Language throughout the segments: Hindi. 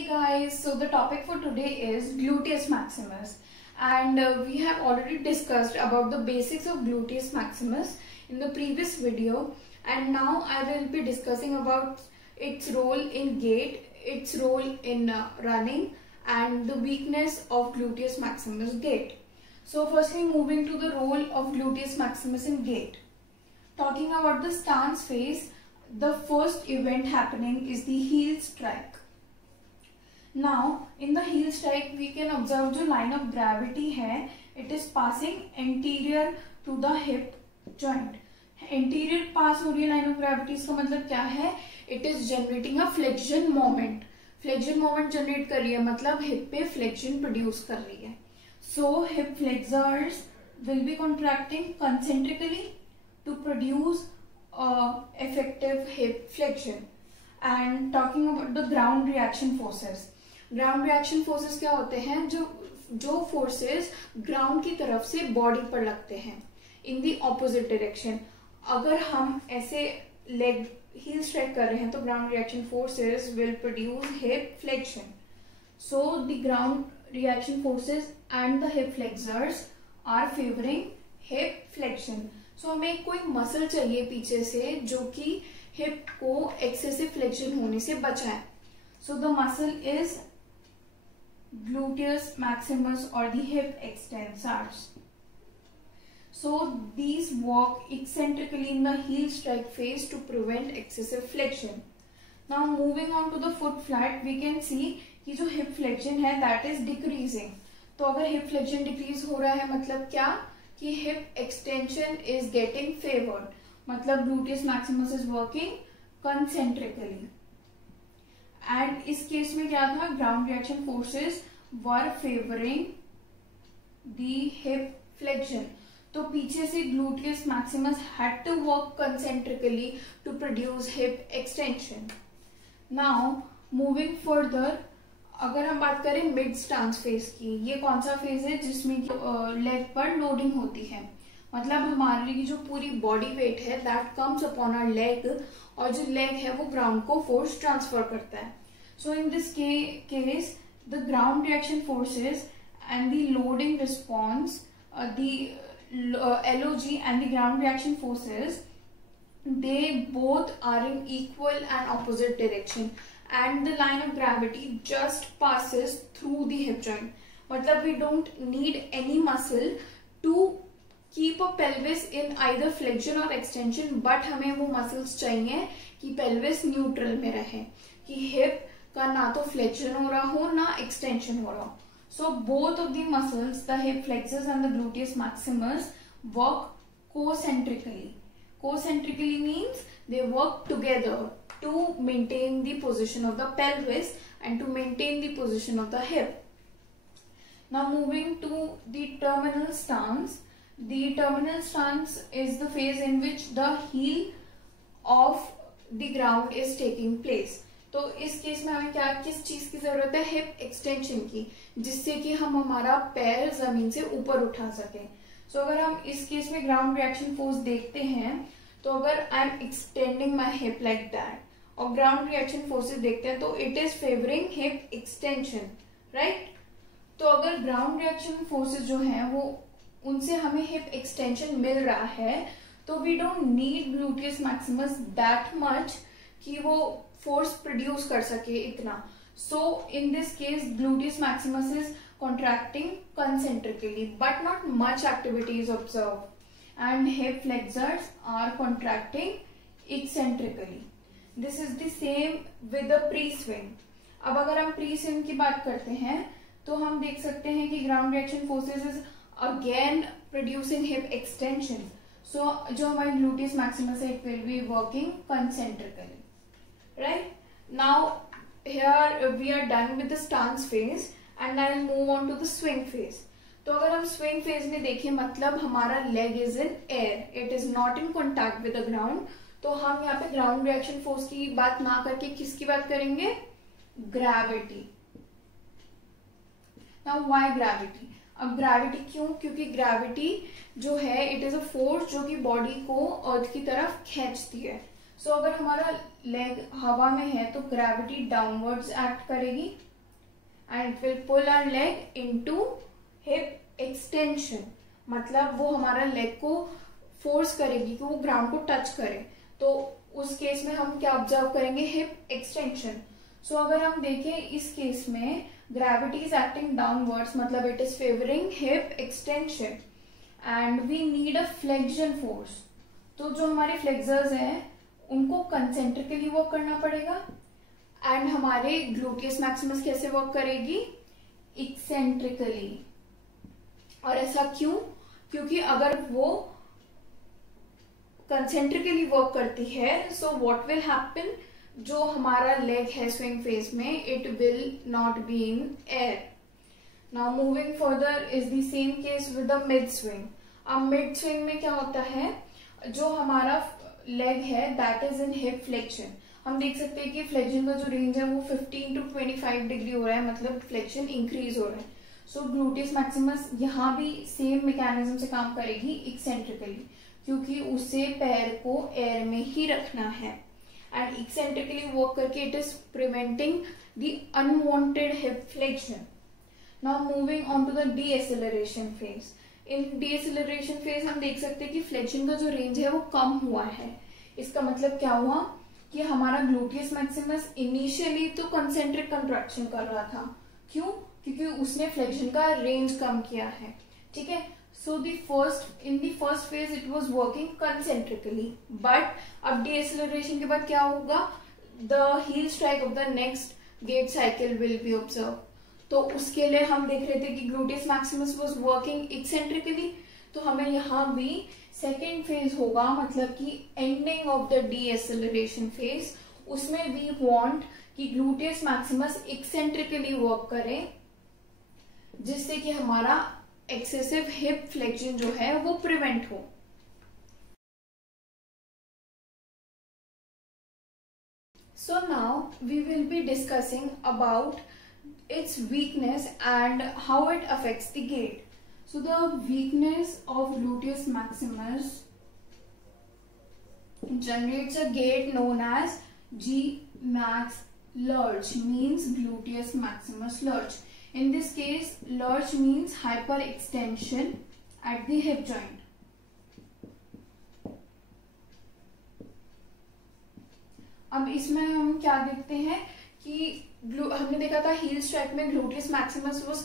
Hey guys, so the topic for today is gluteus maximus, and we have already discussed about the basics of gluteus maximus in the previous video, and now I will be discussing about its role in gait, its role in running, and the weakness of gluteus maximus gait. So firstly, moving to the role of gluteus maximus in gait. Talking about the stance phase, the first event happening is the heel strike. Now in the heel strike we can observe जो line of gravity है, it is passing anterior to the hip joint. Anterior pass हो रही है line of gravity, इसका मतलब क्या है? It is generating a flexion moment. Flexion moment generate कर रही है मतलब hip पे flexion produce कर रही है. So hip flexors will be contracting concentrically to produce effective hip flexion. And talking about the ground reaction forces. Ground reaction forces क्या होते हैं? जो फोर्सेस ग्राउंड की तरफ से बॉडी पर लगते हैं इन दी ऑपोजिट डायरेक्शन. अगर हम ऐसे लेग हील स्ट्राइक कर रहे हैं तो ground reaction forces will produce hip flexion. So the ground reaction forces and the hip flexors are favouring hip flexion. So हमें कोई मसल चाहिए पीछे से जो कि हिप को एक्सेसिव फ्लेक्शन होने से बचाए. So the muscle is gluteus maximus or the hip extensors. So these work eccentrically in the heel strike phase to prevent excessive flexion. Now moving on to the foot flat, we can see कि जो hip flexion है that is decreasing. तो अगर hip flexion decrease हो रहा है मतलब क्या कि hip extension is getting favored. मतलब gluteus maximus is working concentrically. And इस केस में क्या था? Ground reaction forces were favouring the hip flexion. तो पीछे से gluteus maximus had to work concentrically to produce hip extension. Now moving further, अगर हम बात करें मिड स्टांस फेज की, ये कौन सा फेज है जिसमें लेग पर लोडिंग होती है. मतलब हमारी जो पूरी बॉडी वेट है that comes upon our leg, और जो लेग है वो ग्राउंड को फोर्स ट्रांसफर करता है. So in this case the ground reaction forces and the loading response, the LOG and the ground reaction forces, they both are in equal and opposite direction and the line of gravity just passes through the hip joint. मतलब we don't need any muscle to keep a pelvis in either flexion or extension, but हमें वो muscles चाहिए कि pelvis neutral में रहे, कि hip का ना तो flexion हो रहा हो ना extension हो रहा हो. So both of the muscles, the hip flexors and the gluteus maximus, work concentrically. Concentrically means they work together to maintain the position of the pelvis and to maintain the position of the hip. Now moving to the terminal stance. The terminal stance is the phase in which the heel of the ground is taking place. तो इस केस में हमें क्या किस चीज की जरूरत है? हिप एक्सटेंशन की, जिससे कि हम हमारा पैर जमीन से ऊपर उठा सकें. सो अगर हम इस केस में ग्राउंड रिएक्शन फोर्स देखते हैं तो अगर I am extending my hip like that और ग्राउंड रिएक्शन फोर्सेस देखते हैं तो it is favouring hip extension, right. तो अगर ग्राउंड रिएक्शन फोर्सेस जो हैं वो उनसे हमें हिप एक्सटेंशन मिल रहा है तो we don't need gluteus maximus that much कि वो फोर्स प्रोड्यूस कर सके इतना. So in this case gluteus maximus is contracting concentrically but not much activity is observed, and hip flexors are contracting eccentrically. This is the same with the pre-swing. अब अगर हम pre-swing की बात करते हैं तो हम देख सकते हैं कि ground reaction forces is again producing hip extension. So जो हमारी gluteus maximus है it will be working concentrically, right. Now here we are done with the stance phase and I'll move on to the swing phase. तो अगर हम swing phase में देखें मतलब हमारा leg is in air, it is not in contact with the ground. तो हम यहाँ पे ground reaction force की बात ना करके किसकी बात करेंगे? Gravity. Now why gravity? अब gravity क्यों? क्योंकि gravity जो है it is a force जो कि body को earth की तरफ खींचती है. So अगर हमारा leg हवा में है तो gravity downwards act करेगी, and it will pull our leg into hip extension. मतलब वो हमारा लेग को फोर्स करेगी कि वो ग्राउंड को टच करे, तो उस केस में हम क्या ऑब्जर्व करेंगे, हिप एक्सटेंशन. सो अगर हम देखें इस केस में ग्रेविटी इज एक्टिंग डाउनवर्ड्स, मतलब it is favouring hip extension and we need a flexion force. तो जो हमारे फ्लेक्सर्स हैं उनको कंसेंट्रिकली वर्क करना पड़ेगा एंड हमारे ग्लूटियस मैक्सिमस कैसे वर्क करेगी, एक्सेंट्रिकली. और ऐसा क्यों, क्योंकि अगर वो कंसेंट्रिकली वर्क करती है सो व्हाट विल हैपन, जो हमारा लेग है स्विंग फेज में, it will not be in air. Now moving further is the same case with the mid swing. अब मिड स्विंग में क्या होता है, जो हमारा लेग है that is in hip flexion. हम देख सकते हैं कि फ्लेक्शन का जो रेंज है वो 15 to 25 डिग्री हो रहा है, मतलब फ्लेक्शन इंक्रीज हो रहा है. सो ग्लूटियस मैक्सिमस यहाँ भी सेम मैकेनिज्म से काम करेगी एक्सेंट्रिकली, क्योंकि उसे पैर को एयर में ही रखना है एंड एक्सेंट्रिकली वर्क करके it is preventing the unwanted hip flexion. Now moving on to the deceleration phase. In deceleration phase हम देख सकते हैं कि फ्लेक्शन का जो रेंज है वो कम हुआ है. इसका मतलब क्या हुआ कि हमारा ग्लूटियस मैक्सिमस इनिशियली तो कंसेंट्रिक कंट्रैक्शन कर रहा था. क्यों, क्योंकि उसने फ्लेक्शन का रेंज कम किया है. ठीक है, so in the first phase it was working concentrically, but अब डीएसेलरेशन के बाद क्या होगा, the heel strike of the next gait cycle will be observe. तो उसके लिए हम देख रहे थे कि gluteus maximus was working eccentrically, तो हमें यहाँ भी सेकेंड फेज होगा, मतलब कि ending of the deceleration phase, उसमें वी वांट कि ग्लूटियस मैक्सिमस एक्सेंट्रिकली वर्क करे, जिससे कि हमारा एक्सेसिव हिप फ्लेक्शन जो है वो प्रिवेंट हो. So now we will be discussing about its weakness and how it affects the gait. So the weakness of gluteus maximus generates a gait known as G-max lurch, means gluteus maximus lurch. In this case, lurch means hyperextension at the hip joint. अब इसमें हम क्या देखते हैं कि हमने देखा था हील स्ट्राइक में ग्लूटियस मैक्सिमस वाज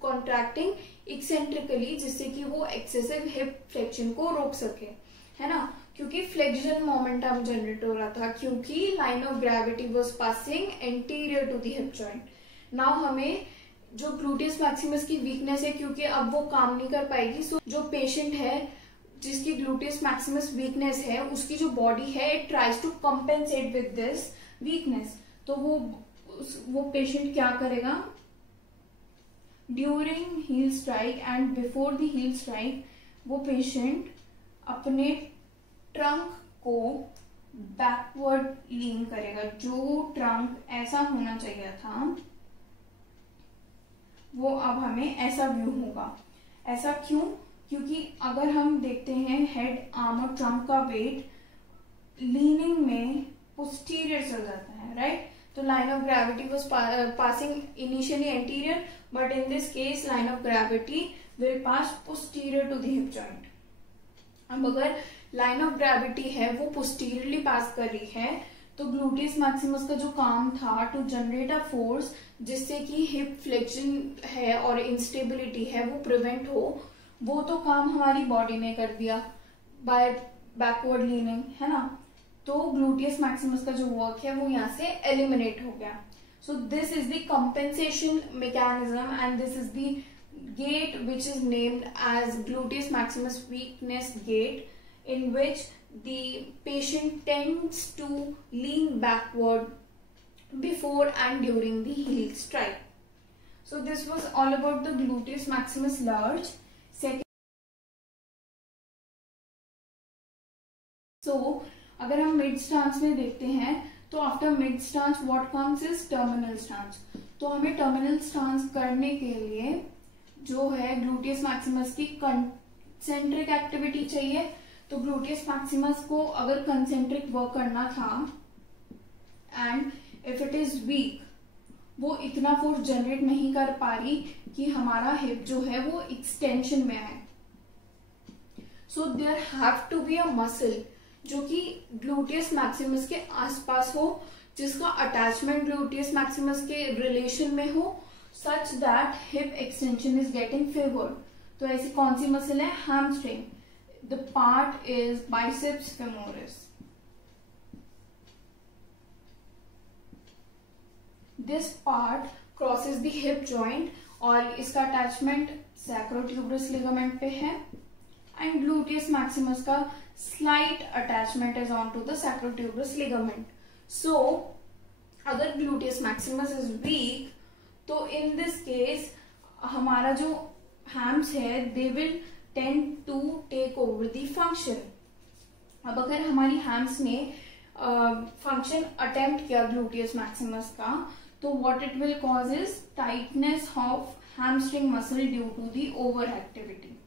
कॉन्ट्रैक्टिंग एक्सेंट्रिकली, जिससे कि वो एक्सेसिव हिप फ्लेक्शन को रोक सके, है ना, क्योंकि फ्लेक्शन मोमेंटम जनरेट हो रहा था, क्योंकि line of gravity was passing anterior to the hip joint. Now हमें जो ग्लूटियस मैक्सिमस की वीकनेस है, क्योंकि अब वो काम नहीं कर पाएगी, सो जो पेशेंट है जिसकी ग्लूटियस मैक्सिमस वीकनेस है, उसकी जो बॉडी है it tries to compensate with this weakness. तो वो पेशेंट क्या करेगा, during heel strike and before the heel strike वो पेशेंट अपने ट्रंक को बैकवर्ड लीन करेगा. जो ट्रंक ऐसा होना चाहिए था वो अब हमें ऐसा व्यू होगा. ऐसा क्यों, क्योंकि अगर हम देखते हैं हेड, आर्म और ट्रंक का वेट लीनिंग में पोस्टीरियर चल जाता है, राइट. तो line of gravity was passing initially anterior, but in this case line of gravity will pass posterior to the hip joint. अब अगर लाइन ऑफ ग्रेविटी है वो पोस्टीरियरली पास कर रही है, तो ग्लूटियस मैक्सिमस का जो काम था टू जनरेट अ फोर्स जिससे कि हिप फ्लेक्शन है और इंस्टेबिलिटी है वो प्रिवेंट हो, वो तो काम हमारी बॉडी ने कर दिया बाय बैकवर्ड लीनिंग, है ना. तो ग्लूटियस मैक्सिमस का जो वर्क है वो यहाँ से एलिमिनेट हो गया. So this is the compensation mechanism and this is the gait which is named as gluteus maximus weakness gait, in which the patient tends to lean backward before and during the heel strike. So this was all about the gluteus maximus lurch. Second, so अगर हम मिड स्टांस में देखते हैं तो after mid stance what comes is terminal stance. तो हमें टर्मिनल स्टांस करने के लिए जो है ग्लूटियस मैक्सिमस की कंसेंट्रिक एक्टिविटी चाहिए. तो ग्लूटियस मैक्सिमस को अगर कंसेंट्रिक वर्क करना था and if it is weak, वो इतना फोर्स जनरेट नहीं कर पा रही कि हमारा हिप जो है वो एक्सटेंशन में आए। So there have to be a muscle जो कि ग्लूटियस मैक्सिमस के आसपास हो, जिसका अटैचमेंट ग्लूटियस मैक्सिमस के रिलेशन में हो, such that hip extension is getting favoured. तो ऐसी कौन सी मसल है? Hamstring. The part is biceps femoris. This part crosses the hip joint और इसका अटैचमेंट सैक्रोट्यूबरस लिगामेंट पे है, एंड ग्लूटियस मैक्सिमस का slight attachment is on to the sacrotuberous ligament. सो अगर ग्लूटियस मैक्सिमस इज वीक, तो इन दिस केस हमारा जो हैम्स है they will tend to take over the function. अब अगर हमारी हैम्स ने फंक्शन अटेम्प्ट किया ग्लूटियस मैक्सिमस का, तो what it will cause is tightness of hamstring muscle due to the over activity.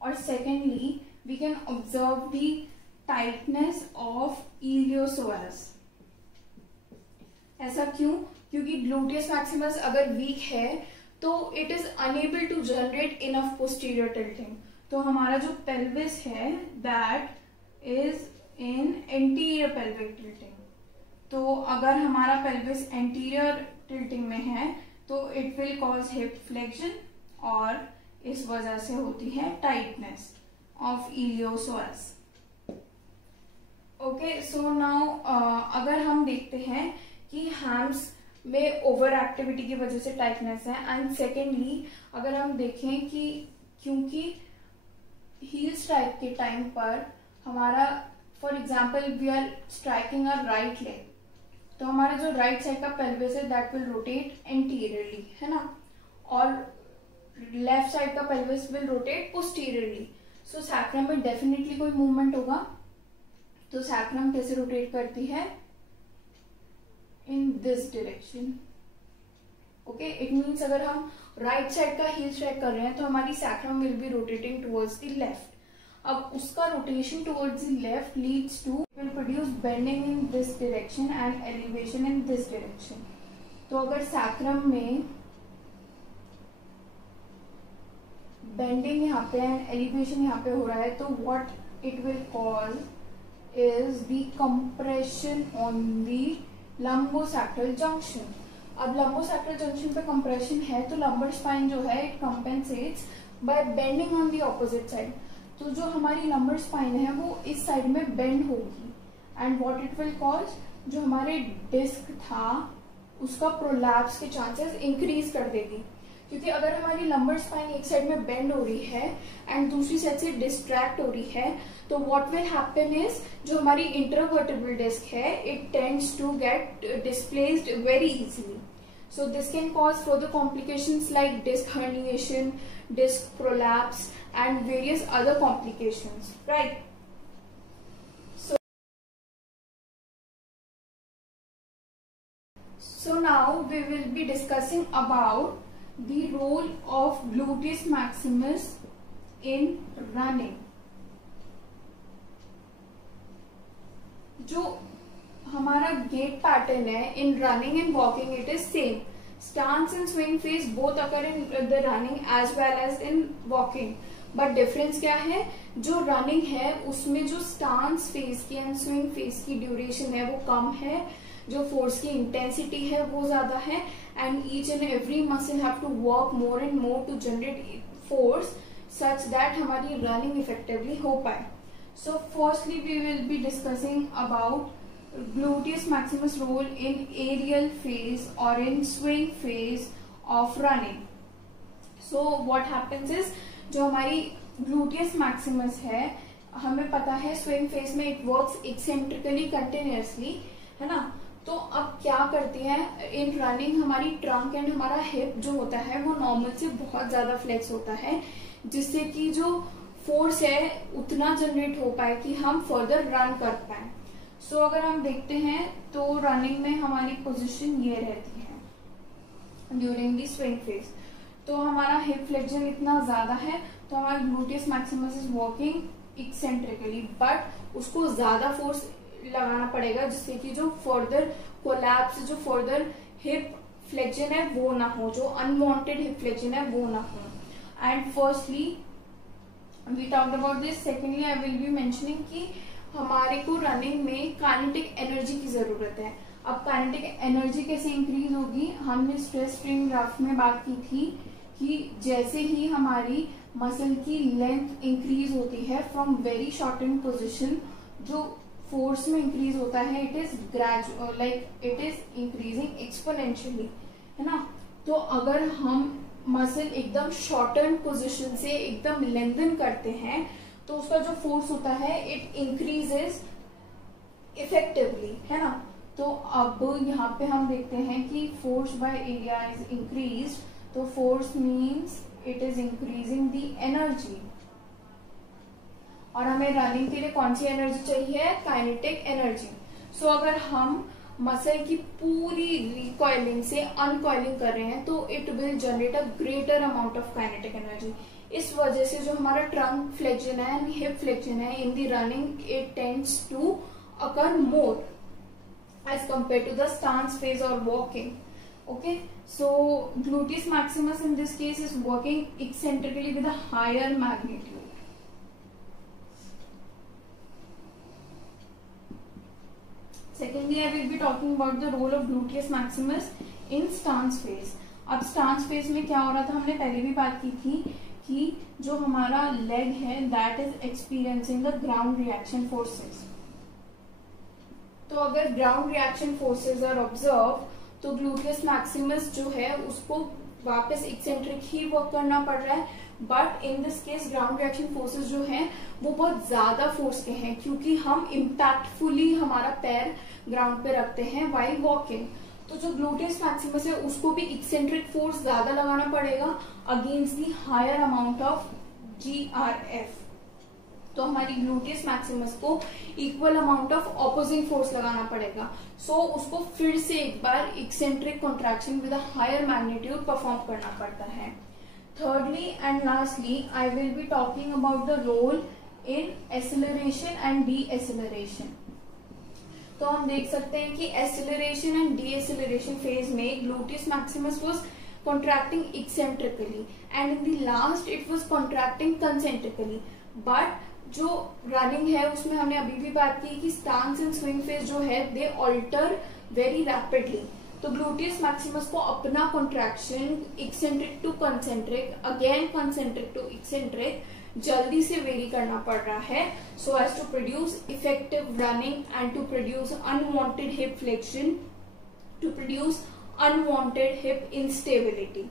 और secondly we can observe the tightness of iliopsoas. ऐसा क्यों? क्योंकि ग्लूटियस मैक्सिमस अगर वीक है तो it is unable to generate enough posterior tilting. तो हमारा जो पेल्विस है that is in anterior pelvic tilting. तो अगर हमारा पेल्विस एंटीरियर टिल्टिंग में है तो it will cause hip flexion और इस वजह से होती है tightness of iliopsoas. Okay, so now अगर हम देखते हैं कि हैम्स में ओवर एक्टिविटी की वजह से टाइटनेस है, एंड सेकेंडली अगर हम देखें कि क्योंकि हील स्ट्राइक के टाइम पर हमारा for example we are striking a right leg, तो हमारा जो राइट साइड का पेल्विस है दैट विल रोटेट एंटीरियरली, है ना, और लेफ्ट साइड का pelvis will rotate posteriorly. So sacrum में डेफिनेटली कोई मूवमेंट होगा। तो सैक्रम कैसे रोटेट करती है? In this direction. Okay, it means अगर हम राइट साइड का हील स्ट्राइक कर रहे हैं तो हमारी sacrum will be rotating towards the left. अब उसका rotation towards the left leads to will produce bending in this direction and elevation in this direction. तो अगर सैक्रम में बेंडिंग यहाँ पे एंड एलिवेशन यहाँ पे हो रहा है तो what it will cause is the compression on the lumbosacral junction. अब लंबोसैक्रल जंक्शन पे कंप्रेशन है तो लंबर स्पाइन जो है it compensates by bending on the opposite side. तो जो हमारी लंबर स्पाइन है वो इस साइड में बेंड होगी, and what it will cause, जो हमारे डिस्क था उसका प्रोलैप्स के चांसेस इंक्रीज कर देगी। क्योंकि अगर हमारी लंबर स्पाइन एक साइड में बेंड हो रही है एंड दूसरी साइड से डिस्ट्रैक्ट हो रही है, तो व्हाट विल हैपन इज जो हमारी इंटरवर्टेब्रल डिस्क है it tends to get displaced very easily. So this can cause further complications like disc herniation, disc prolapse and various other complications, right? So now we will be discussing about the role of gluteus maximus in running. जो हमारा गेट पैटर्न है in running and walking it is same. Stance and swing phase both occur in the running as well as in walking, but difference क्या है, जो रनिंग है उसमें जो स्टांस फेज की एंड स्विंग फेज की ड्यूरेशन है वो कम है, जो फोर्स की इंटेंसिटी है वो ज्यादा है, and each and every muscle have to work more and more to generate force such that हमारी रनिंग इफेक्टिवली हो पाए। So firstly we will be discussing about gluteus maximus role in aerial phase or in swing phase of running. So what happens is जो हमारी gluteus maximus है हमें पता है swing phase में it works eccentrically continuously, है ना। तो अब क्या करती है इन रनिंग, हमारी ट्रंक एंड हमारा हिप जो होता है वो नॉर्मल से बहुत ज्यादा फ्लेक्स होता है, जिससे कि जो फोर्स है उतना जनरेट हो पाए कि हम फर्दर रन कर पाए। सो अगर हम देखते हैं तो रनिंग में हमारी पोजीशन ये रहती है ड्यूरिंग दी स्विंग फेज। तो हमारा हिप फ्लेक्शन इतना ज्यादा है तो हमारा gluteus maximus is working eccentrically, but उसको ज्यादा फोर्स लगाना पड़ेगा, जिससे कि जो फर्दर कोलैप्स, जो फर्दर हिप फ्लेक्शन है वो ना हो, जो अनवांटेड हिप फ्लेक्शन है वो ना हो। And firstly we talked about this. Secondly I will be mentioning कि हमारे को रनिंग में काइनेटिक एनर्जी की जरूरत है। अब काइनेटिक एनर्जी कैसे इंक्रीज होगी, हमने स्ट्रेस स्ट्रेन ग्राफ में बात की थी कि जैसे ही हमारी मसल की लेंथ इंक्रीज होती है फ्रॉम वेरी शॉर्टन पोजिशन, जो फोर्स में इंक्रीज होता है it is gradual, like it is increasing exponentially, है ना। तो अगर हम मसल एकदम शॉर्टन पोजिशन से एकदम लेंथन करते हैं तो उसका जो फोर्स होता है इट इंक्रीजेस इफेक्टिवली, है ना। तो अब यहाँ पे हम देखते हैं कि force by area is increase, तो force means it is increasing the energy. और हमें रनिंग के लिए कौन सी एनर्जी चाहिए, काइनेटिक एनर्जी। सो अगर हम मसल की पूरी रिकॉइलिंग से अनकॉइलिंग कर रहे हैं तो it will generate a greater amount of kinetic energy. इस वजह से जो हमारा ट्रंक फ्लेक्शन है एंड हिप फ्लेक्शन है in the running it tends to occur more as compared to the stance phase or walking. Okay, so gluteus maximus in this case is working eccentrically with a higher magnitude. Secondly, I will be talking about the role of gluteus maximus in stance phase. अब stance phase में क्या हो रहा था, हमने पहले भी बात की थी कि जो हमारा leg है that is experiencing the ground reaction forces. तो अगर ground reaction forces are observe तो ग्लूटियस मैक्सिमस जो है उसको वापस एक्सेंट्रिक ही वर्क करना पड़ रहा है, but in this case ground reaction forces जो हैं वो बहुत ज्यादा फोर्स के हैं क्योंकि हम इम्पैक्टफुली हमारा पैर ग्राउंड पे रखते हैं व्हाइल वॉकिंग। तो जो ग्लूटियस मैक्सिमस है उसको भी एक्सेंट्रिक फोर्स ज्यादा लगाना पड़ेगा against the higher amount of GRF। तो हमारी ग्लूटियस मैक्सिमस को equal amount of opposing force लगाना पड़ेगा। सो उसको फिर से एक बार eccentric contraction with a higher magnitude perform करना पड़ता है। Thirdly and lastly I will be talking about the role in acceleration and deceleration. तो हम देख सकते हैं कि acceleration and deceleration phase में gluteus maximus was contracting eccentrically and in the last it was contracting concentrically, but जो रनिंग है उसमें हमने अभी भी बात की कि स्टांस एंड स्विंग फेज जो है दे ऑल्टर वेरी रैपिडली। तो ग्लूटियस मैक्सिमस को अपना contraction eccentric to concentric, again concentric to eccentric जल्दी से वेरी करना पड़ रहा है so as to produce effective running and to produce unwanted hip flexion, to produce unwanted hip instability.